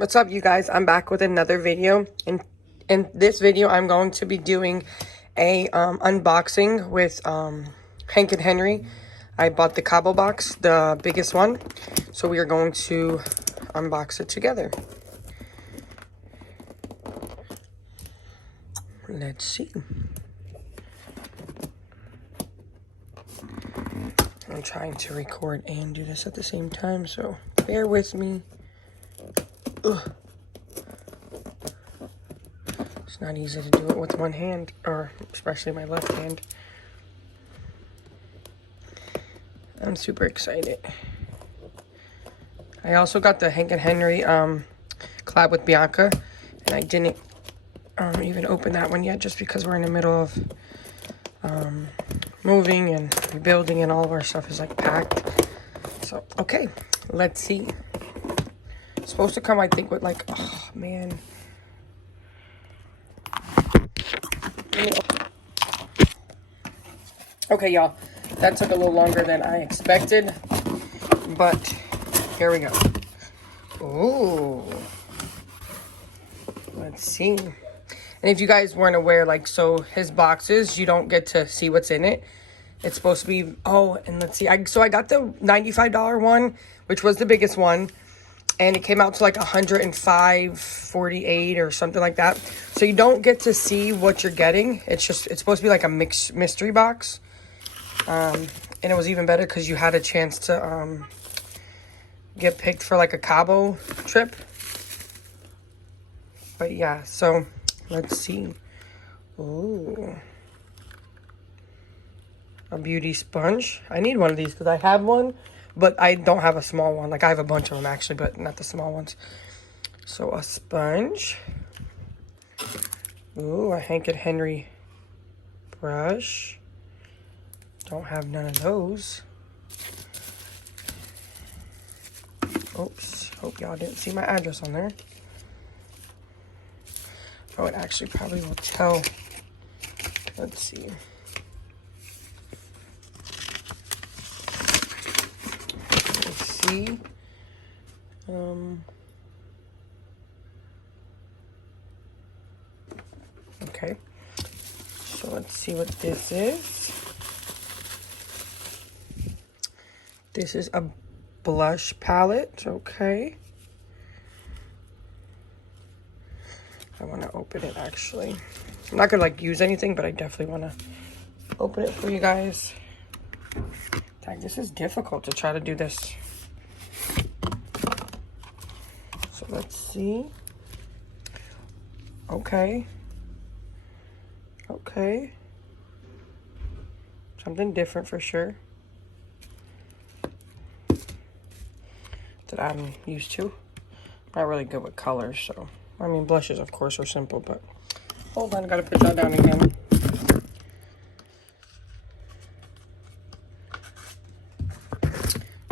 What's up, you guys? I'm back with another video. In this video, I'm going to be doing a unboxing with Hank and Henry. I bought the Cabo box, the biggest one. So we are going to unbox it together. Let's see. I'm trying to record and do this at the same time, so bear with me. Ugh. It's not easy to do it with one hand, or especially my left hand. I'm super excited. I also got the Hank and Henry collab with Bianca, and I didn't even open that one yet just because we're in the middle of moving and rebuilding, and all of our stuff is like packed. So, okay, let's see. It's supposed to come, I think, with like, oh man. Okay, y'all, that took a little longer than I expected, but here we go. Ooh. Let's see. And if you guys weren't aware, like, so his boxes, you don't get to see what's in it. It's supposed to be, oh, and let's see. So I got the $95 one, which was the biggest one. And it came out to like $105.48 or something like that. So you don't get to see what you're getting. It's supposed to be like a mystery box. And it was even better because you had a chance to get picked for like a Cabo trip. But yeah, so let's see. Ooh. A beauty sponge. I need one of these because I have one, but I don't have a small one. Like, I have a bunch of them actually, but not the small ones. So a sponge. Ooh, a Hank and Henry brush. Don't have none of those. Oops. Hope y'all didn't see my address on there. Oh, it actually probably will tell. Let's see. Let's see. Okay. So let's see what this is. This is a blush palette. Okay. I want to open it, actually. I'm not gonna like use anything, but I definitely want to open it for you guys. Dang, this is difficult to try to do this. So let's see. Okay. Okay. Something different for sure that I'm used to. Not really good with colors, so I mean, blushes, of course, are simple, but hold on, I gotta put that down again.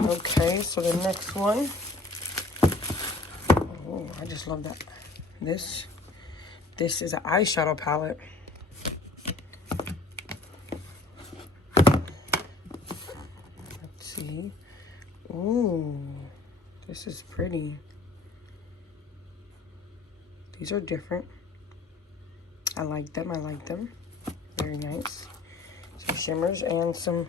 Okay, so the next one. Oh, I just love that. This is an eyeshadow palette. Let's see. Ooh, this is pretty. These are different. I like them. I like them. Very nice. Some shimmers and some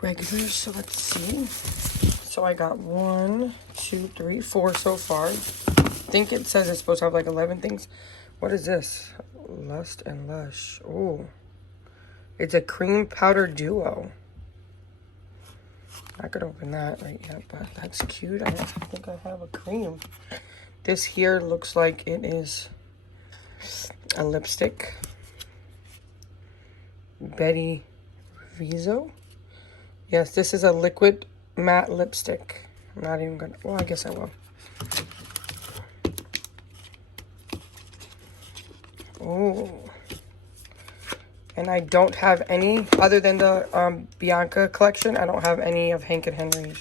regulars. So let's see. So I got 1, 2, 3, 4 so far. I think it says it's supposed to have like 11 things. What is this? Lust and Lush. Oh, it's a cream powder duo. I could open that right yet, but that's cute. I don't think I have a cream. This here looks like it is a lipstick. Betty Rizzo. Yes, this is a liquid matte lipstick. I'm not even gonna, well, I guess I will. Oh. And I don't have any, other than the Bianca collection, I don't have any of Hank and Henry's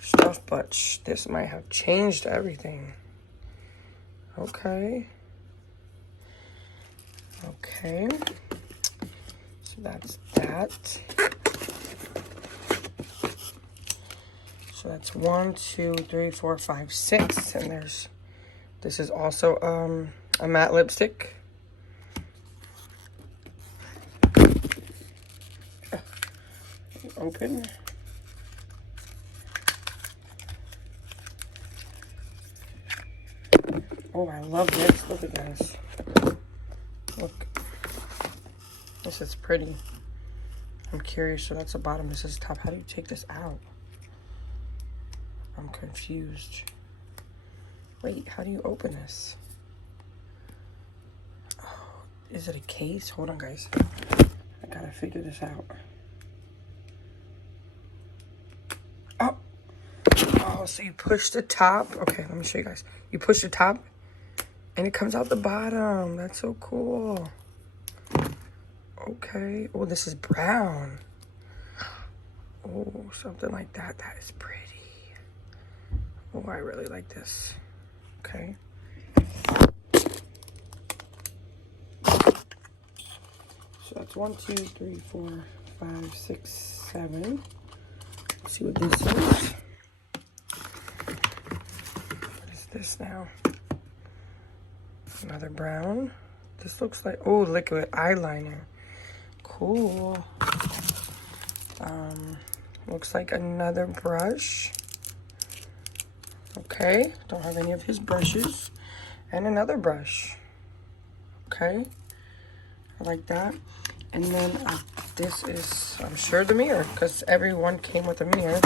stuff, but this might have changed everything. Okay. Okay. So that's that. So that's 1, 2, 3, 4, 5, 6. And this is also a matte lipstick. Open. Oh, I love this. Look at this. Look. This is pretty. I'm curious. So that's the bottom. This is the top. How do you take this out? I'm confused. Wait, how do you open this? Oh, is it a case? Hold on, guys. I gotta figure this out. Oh. Oh, so you push the top. Okay, let me show you guys. You push the top, and it comes out the bottom. That's so cool. Okay. Oh, this is brown. Oh, something like that. That is pretty. Oh, I really like this. Okay. So that's 1, 2, 3, 4, 5, 6, 7. Let's see what this is. What is this now? Another brown. This looks like, oh, liquid eyeliner. Cool. Looks like another brush. Okay, don't have any of his brushes. And another brush. Okay, I like that. And then this is, I'm sure, the mirror, because everyone came with a mirror.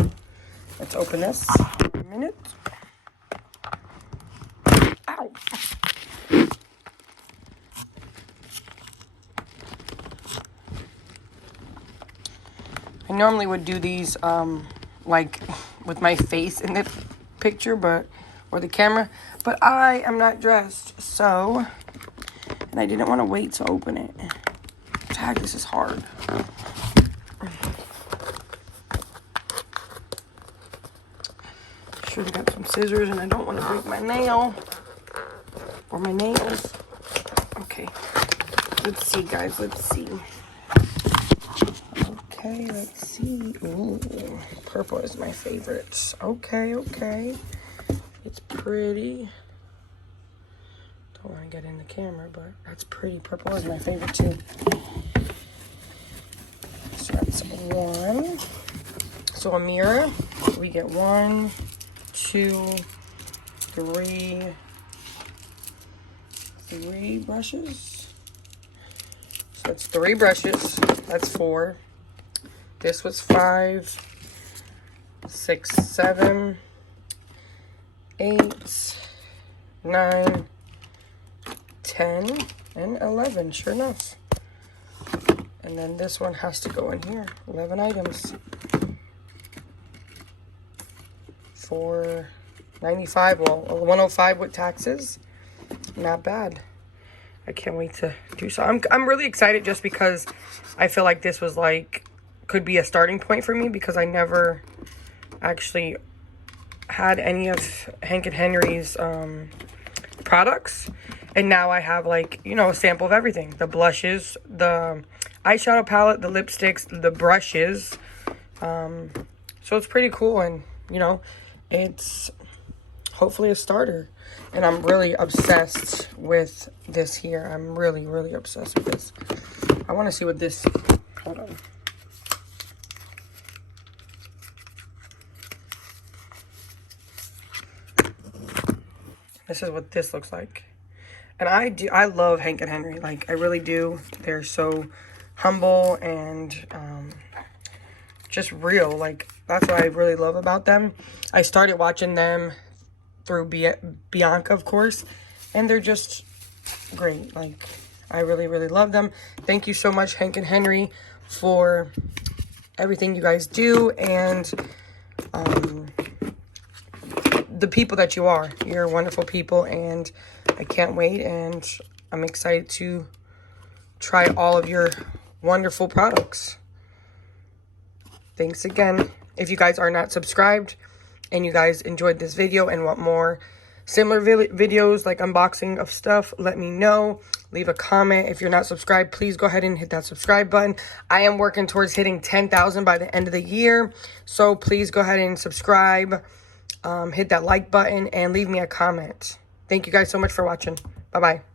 Let's open this in a minute. Ow! I normally would do these like with my face in the picture, or the camera, but I am not dressed, so, and I didn't want to wait to open it. Tag, this is hard. Should have got some scissors, and I don't want to break my nail or my nails. Okay, let's see, guys. Let's see. Okay, let's see. Ooh, purple is my favorite. Okay, okay. It's pretty. Don't want to get in the camera, but that's pretty. Purple is my favorite too. So that's 1. So a mirror. We get 1, 2, 3 brushes. So that's 3 brushes. That's 4. This was 5, 6, 7, 8, 9, 10, and 11, sure enough. And then this one has to go in here. 11 items. For $95, well, $105 with taxes. Not bad. I can't wait to do so. I'm really excited just because I feel like this was like, could be a starting point for me, because I never actually had any of Hank and Henry's products, and now I have, like, you know, a sample of everything: the blushes, the eyeshadow palette, the lipsticks, the brushes. So it's pretty cool, and you know, it's hopefully a starter. And I'm really obsessed with this here. I'm really, really obsessed with this. I want to see what this, hold on. This is what this looks like. And I love Hank and Henry. Like, I really do. They're so humble and just real. Like, that's what I really love about them. I started watching them through Bianca, of course. And they're just great. Like, I really, really love them. Thank you so much, Hank and Henry, for everything you guys do. And the people that you are. You're wonderful people, and I can't wait, and I'm excited to try all of your wonderful products. Thanks again. If you guys are not subscribed and you guys enjoyed this video and want more, similar videos like unboxing of stuff, let me know. Leave a comment. If you're not subscribed, please go ahead and hit that subscribe button. I am working towards hitting 10,000 by the end of the year. So please go ahead and subscribe. Hit that like button and leave me a comment. Thank you guys so much for watching. Bye-bye.